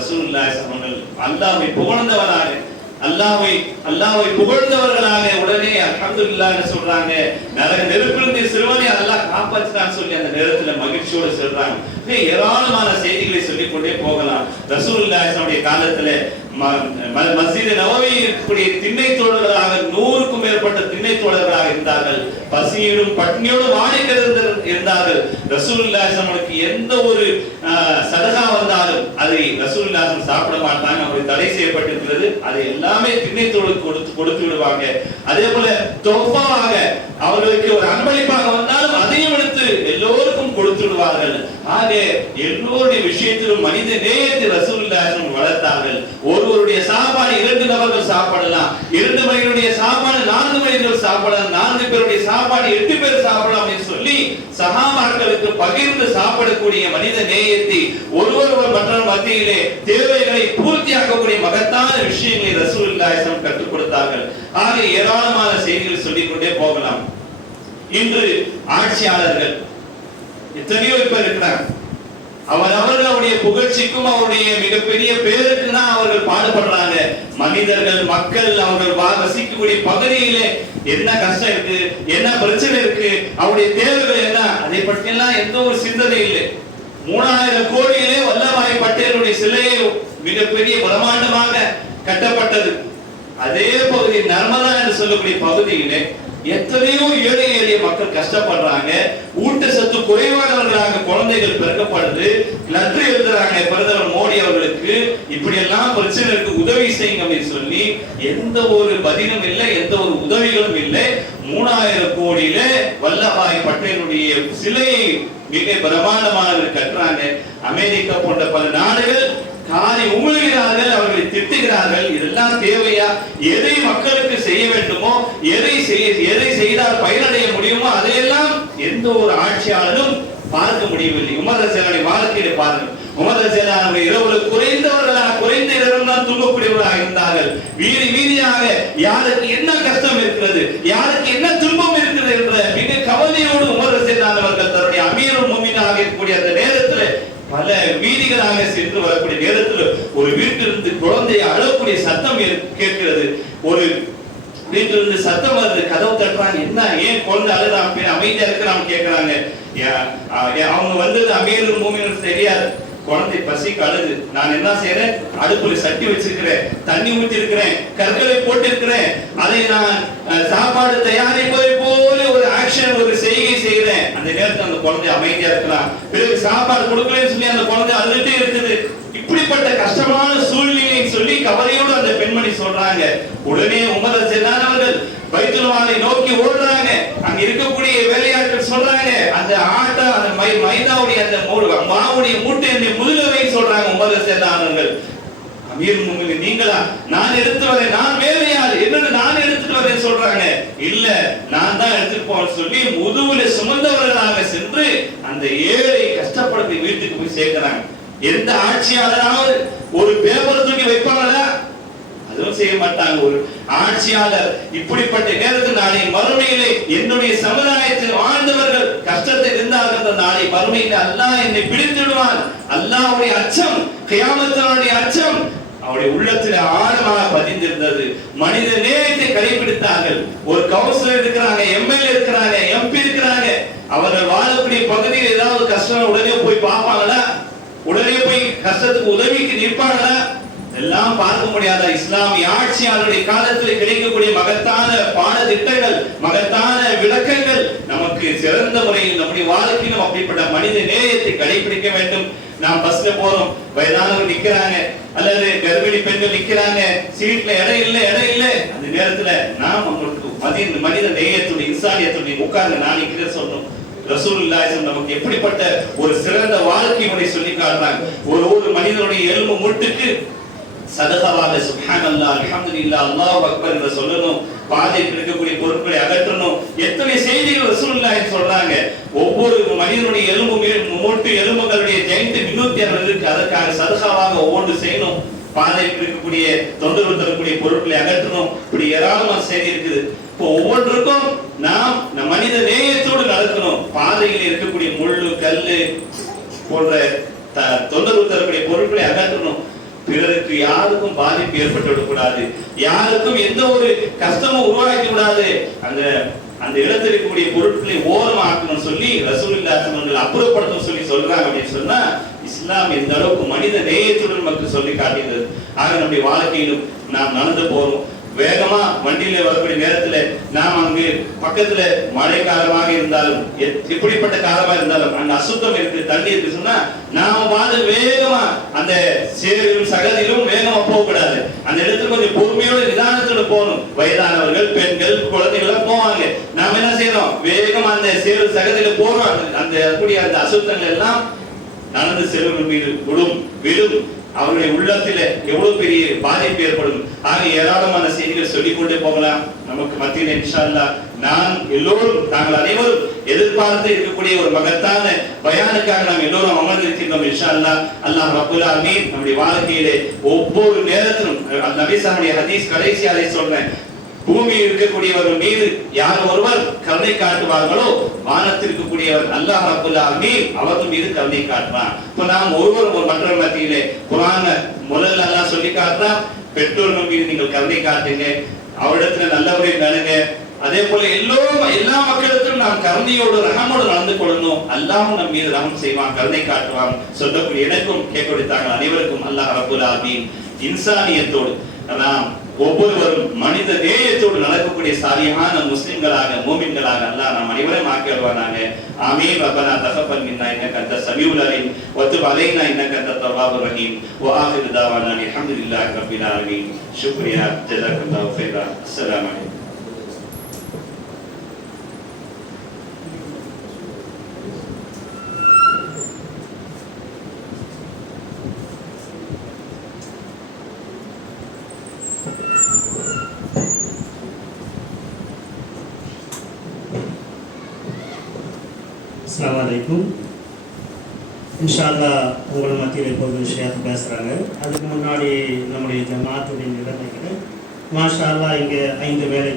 ரசூலுல்லாஹி அவர்கள் அல்லாஹ்வை புகழ்ந்தவராக அல்லாஹ்வை அல்லாஹ்வை புகழ்ந்தவர்களாக உடனே அல்ஹம்துலில்லாஹ் சொல்றாங்க. நரக நெருப்பிலிருந்து சிறுவனை அல்லாஹ் காப்பாற்றினான் சொல்லி அந்த நேரத்துல மகிழ்ச்சியோடு சொல்றாங்க. ஏராளமான செய்திகளை சொல்லி கொண்டே போகலாம். ரசூலுல்லாஹி காலத்துல மஸ்ஜித் நவவி இருக்கக்கூடிய திண்ணை தோழர்களாக நூறுக்கும் மேற்பட்ட திண்ணை தோழர்களாக இருந்தார்கள். பசியோடும் பட்னியோடும் வாடிக்கிறது இருந்தார்கள். ரசூலுல்லாஹி அவனுக்கு எந்த ஒரு அதை ரசூல்லாசன் சாப்பிட மாட்டாங்க அவருக்கு தடை செய்யப்பட்டிருக்கிறது. அதை எல்லாமே திண்ணை கொடுத்து கொடுத்து விடுவாங்க. அதே போல தொப்பாவாக அவர்களுக்கு ஒரு அன்பளிப்பாக வந்தாலும் அதையும் கொடுத்துடுவார்கள். ஆக எல்லோருடைய விஷயத்திலும் மனித நேயத்தை ரசூல்லாசன் வளர்த்தார்கள். ஒருவருடைய சாப்பாடு இரண்டு நபர்கள் சாப்பிடலாம். இரண்டு மனிதனுடைய சாப்பாடு நான்கு மனிதர்கள் சாப்பிடலாம். நான்கு பேருடைய சாப்பாடு எட்டு பேர் சாப்பிடலாம் என்று சொல்லி சகாபாக்களுக்கு பகிர்ந்து சாப்பிடக்கூடிய மனித நேயத்தை ஒருவர் ஒரு மற்றவர் மத்தியிலே தேவைகளை பூர்த்தியாக்கக்கூடிய மகத்தான விஷயங்களை ரசூல்லாசன் கற்றுக் கொடுத்தார்கள். ஆக ஏராளமான செய்திகள் சொல்லிக் கொண்டே போகலாம். இன்று ஆட்சியாளர்கள் எத்தனையோ இப்ப இருக்கிறாங்க. அவர் அவர்களுடைய புகழ்ச்சிக்கும் அவருடைய மிகப்பெரிய பேருக்கு தான் அவர்கள் பாடுபடுறாங்க. மனிதர்கள் மக்கள் அவர்கள் வா- வசிக்கக்கூடிய பகுதியிலே என்ன கஷ்டம் இருக்கு என்ன பிரச்சனை இருக்கு அவருடைய தேவைகள் என்ன? அதை பற்றியெல்லாம் எந்த ஒரு சிந்தனை இல்லை. மூணாயிரம் கோடியிலே வல்லபாய் பட்டேலுடைய சிலையை மிகப்பெரிய பிரமாண்டமாக கட்டப்பட்டது. அதே பகுதி நர்மதா என்று சொல்லக்கூடிய பகுதியிலே எத்தனையோ ஏழை எளிய மக்கள் கஷ்டப்படுறாங்க. ஊட்டச்சத்து குறைவானவர்களாக குழந்தைகள் பிறக்கப்படுது. நன்றி எழுதுறாங்க பிரதமர் மோடி அவர்களுக்கு. இப்படி எல்லாம் பிரச்சனைக்கு உதவி செய்யுங்க அப்படின்னு சொல்லி எந்த ஒரு பதிலும் இல்லை எந்த ஒரு உதவிகளும் இல்லை. மூணாயிரம் கோடியில வல்லபாய் பட்டேலுடைய சிலையை மிக பிரமாண்டமானவர் கட்டுறாங்க. அமெரிக்கா போன்ற பல நாடுகள் காரி உமிழ்கிறார்கள் அவர்களை திட்டுகிறார்கள். இதெல்லாம் தேவையா? எதை மக்களுக்கு செய்ய வேண்டுமோ எதை செய்ய எதை செய்தால் பயனடைய முடியுமோ அதையெல்லாம் எந்த ஒரு ஆட்சியாளரும் பார்க்க முடியவில்லை. உமர் ரசேலாவுடைய பாருங்கள். உமர் ரசேலாவுடைய இரவுல குறைந்தவர்களாக குறைந்த இரவு தான் தூங்கக்கூடியவர்களாக இருந்தார்கள். வீதி வீதியாக யாருக்கு என்ன கஷ்டம் இருக்கிறது யாருக்கு என்ன துன்பம் இருக்கிறது என்ற மிக கவலையோடு உமர் ரசேலான் அவர்கள் தன்னுடைய அமீரும் முமினாக இருக்கக்கூடிய அந்த நேரத்தில் பல வீதிகளாக சென்று வரக்கூடிய நேரத்தில் ஒரு வீட்டிலிருந்து குழந்தையை அழக்கூடிய சத்தம் கேட்கிறது. ஒரு வீட்டிலிருந்து சத்தம் வருது. கதவு தட்டுறாங்க. என்ன? ஏன் குழந்தை அழுதான் அப்படின்னு அமைதியா இருக்கிறாங்க கேட்கறாங்க அவங்க வந்தது அமையல் மூமின்னு தெரியாது. குழந்தை பசிக்கு அழுது. நான் என்ன செய்யறேன் அடுப்புல சட்டி வச்சிருக்கிறேன். தண்ணி ஊற்றி இருக்கிறேன் கற்களை போட்டு இருக்கிறேன் அதை நான் அஹ், சாப்பாடு தயாரிப்பதை போல ஒரு ஆக்ஷன் ஒரு செய்ய அந்த நேரத்தில் அந்த குழந்தை அமைதியா இருக்கலாம். பிறகு சாப்பாடு கொடுக்கலன்னு சொல்லி அந்த குழந்தை அழுதுட்டே இருக்குது. இப்படிப்பட்ட கஷ்டமான சூழ்நிலை சொல்லி கவலையோடு அந்த பெண்மணி சொல்றாங்க. உடனே உமர் செல்லாதவர்கள் பைத்துல்மாலை நோக்கி ஓடுறாங்க. அங்க இருக்கக்கூடிய வேலையாட்கள் சொல்றாங்க. அந்த ஆட்டா அந்த மை மைதாவுடைய அந்த மாவுடைய மூட்டை என்னை முதுகவை சொல்றாங்க உமர் செல்லாதவர்கள் அமீர் முகமது நீங்களா? நான் எடுத்துட்டு வரேன் நான் வேலையாள். என்னன்னு நான் எடுத்துட்டு வரேன் சொல்றாங்க இல்ல நான் தான் எடுத்துட்டு போறேன்னு சொல்லி முதுகுல சுமந்தவர்களாக சென்று அந்த ஏழை கஷ்டப்படுத்தி வீட்டுக்கு போய் சேர்க்கிறாங்க. எந்த ஆட்சியாளராவது ஒரு பேப்பர் தூக்கி வைப்பாங்களா? அதுவும் செய்ய மாட்டாங்க. ஒரு ஆட்சியாளர் இப்படிப்பட்ட நேரத்தில் நாளை மறுமையிலே என்னுடைய சமுதாயத்தில் வாழ்ந்தவர்கள் கஷ்டத்தில் இருந்தார்கள் அந்த நாளை மறுமையிலே அல்லாஹ் என்னை பிடித்து விடுவான். அல்லாஹ்வுடைய அச்சம் கியாமத்தினுடைய அச்சம் அவருடைய உள்ளத்தில் ஆழமாக பதிந்திருந்தது. மனித நேயத்தை கடைபிடித்தார்கள் ஒரு கவுன்சிலர் இருக்கிறாங்க எம்எல்ஏ இருக்கிறாங்க எம்பி இருக்கிறாங்க. அவர்கள் வாழக்கூடிய பகுதியில் ஏதாவது கஷ்டம் உடனே போய் பார்ப்பாங்களா? உடனே போய் கஷ்டத்துக்கு உதவிக்கு நிற்பாங்களா? எல்லாம் பார்க்க முடியாத இஸ்லாமிய ஆட்சியாளருடைய காலத்தில் கிடைக்கக்கூடிய மகத்தான பாடத்திட்டங்கள் மகத்தான விளக்க நமக்கு சிறந்த முறையில் நம்முடைய வாழ்க்கையிலும் அப்படிப்பட்ட மனித நேயத்தை கடைபிடிக்க வேண்டும். நாம் பஸ்ல போறோம் வயதானவர் நிக்கிறாங்க அல்லது கர்ப்பிணி பெண்கள் நிக்கிறாங்க சீட்ல இடம் இல்லை இடம் இல்லை. அந்த நேரத்துல நாம் அவங்களுக்கு மனித மனித நேயத்துடைய இன்சானியத்துடைய உட்கார்ந்து நான் நிக்கிறேன் சொல்லணும். ரசூலுல்லாஹி நமக்கு எப்படிப்பட்ட ஒரு சிறந்த வாழ்க்கை முறை சொல்லி காட்டுறாங்க. ஒரு ஒரு மனிதனுடைய எலும்பு முட்டுக்கு சதகவாக சுப்ஹானல்லாஹ் அல்ஹம்துலில்லாஹ் அல்லாஹ் அக்பர் என்று சொல்லணும். பாதையில் இருக்கக்கூடிய பொருட்களை அகற்றணும் எத்தனை செய்திகள் ரசூலுல்லாஹி சொல்றாங்க ஒவ்வொரு மனிதனுடைய எலும்பு மீ- மூட்டு எலும்புகளுடைய ஜெயந்தி முன்னூத்தி அறுபது இருக்கு. அதற்காக சதகாவாக ஒவ்வொன்று செய்யணும். பாதையில் இருக்கக்கூடிய தொந்தரவு தரக்கூடிய பொருட்களை அகற்றணும். இப்படி ஏராளமான செய்தி இருக்குது. இப்போ ஒவ்வொன்றுக்கும் நாம் நம் மனித நேயத்தோடு நடக்கணும். பாதையில் இருக்கக்கூடிய முள்ளு கல்லு போன்ற தொந்தரவு தரக்கூடிய பொருட்களை அகற்றணும். பிறருக்கு யாருக்கும் பாதிப்பு ஏற்பட்டு விடக்கூடாது யாருக்கும் எந்த ஒரு கஷ்டமும் உருவாக்கி விடாது அந்த அந்த இடத்துல இருக்கக்கூடிய பொருட்களை ஓரமாக்கணும்னு சொல்லி ரசூலுல்லாஹி அவர்கள் அப்புறப்படுத்தணும் சொல்லி சொல்றாங்க அப்படின்னு சொன்னா இஸ்லாம் எந்த அளவுக்கு மனித நேயத்துடன் மக்கள் சொல்லி காட்டுகிறது ஆக நம்முடைய வாழ்க்கையிலும் நாம் நடந்து போறோம். வேகமா வண்டியில வரக்கூடிய நேரத்துல நாம் அங்கு பக்கத்துல மழை காலமாக இருந்தாலும் எப்படிப்பட்ட காலமா இருந்தாலும் அந்த அசுத்தம் இருக்கு தண்ணி இருக்கு சொன்னா நாம வாழ வேகமா அந்த சேரிலும் சகதியிலும் வேகமா போக கூடாது அந்த இடத்துல கொஞ்சம் பொறுமையோடு போகணும். வயதானவர்கள் பெண்கள் குழந்தைகள் எல்லாம் போவாங்க. நாம என்ன செய்யறோம்? வேகமா அந்த சேரு சகதியில போறோம். அந்த- கூடிய அந்த அசுத்தங்கள் எல்லாம் நடந்து செல்வர்கள் மீது விடும் விடும் அவருடைய உள்ளத்தில எவ்வளவு பெரிய பாதிப்பு ஏற்படும். ஆக ஏராளமான செய்திகள் சொல்லிக் கொண்டே போகலாம். நமக்கு மத்தியில் இன்ஷா நான் எல்லோரும் தாங்கள் அனைவரும் எதிர்பார்த்து இருக்கக்கூடிய ஒரு மகத்தான பயானுக்காக நாம் எல்லோரும் அமர்ந்திருக்கின்றோம் இன்ஷா அல்லாஹ் அல்லாஹ் ரப்புல் ஆமீன் நம்முடைய வாழ்க்கையிலே ஒவ்வொரு நேரத்திலும் அந்த ஹதீஸ் கடைசி அதை சொல்றேன் பூமியில் இருக்கக்கூடியவர் மீது யார் ஒருவர் கருணை காட்டுவார்களோ வானத்தில் இருக்கக்கூடியவர் அல்லாஹ் ரப்புல் மீர் அவர்கள் மீது கருணை காட்டுறான் இப்ப நாம் ஒருவர் ஒரு மற்ற மத்தியிலே குரான முதல்ல எல்லாம் சொல்லி காட்டுறான் பெற்றோர்கள் மீது நீங்கள் கருணை காட்டுங்க அவரிடத்துல நல்லவரை நடுங்க அதே போல எல்லோரும் எல்லா மக்களுக்கும் நாம் கருணையோடு ரகமோடு நடந்து கொள்ளணும். அல்லாமல் நம் மீது ரகம் செய்வான் கருணை காட்டுவான். சொல்லக்கூடிய எனக்கும் கேட்கக்கூடிய அனைவருக்கும் அல்லாஹ் ரபுல் ஆபீன் இன்சானியத்தோடு நாம் ஒவ்வொருவரும் மனித தேயத்தோடு நடக்கக்கூடிய சாரியமான முஸ்லிம்களாக மோமின்களாக அல்லாஹ் நாம் அனைவரும் ஆக்கிடுவானாங்க ஆமீன். ரப்பனா தகப்பன் மின்னா இன்னக்க அந்த சமீவுல் அலீம். வத்துப் அலைனா இன்னக்க அந்த தவாபு ரஹீம். வ ஆகிர் தாவானா அல்ஹம்துலில்லாஹி ரப்பில் ஆலமீன். ஷுக்ரியா. ஜஸாக்கல்லாஹு ஃபைரா அலைக்கும். இன்ஷா அல்லாஹ் உங்கள் மத்தியில் இப்போது விஷயத்தை பேசுகிறாங்க அதுக்கு முன்னாடி நம்முடைய ஜமாத்துடைய நிலைமைகளை மாஷா அல்லாஹ் இங்கே ஐந்து வேலை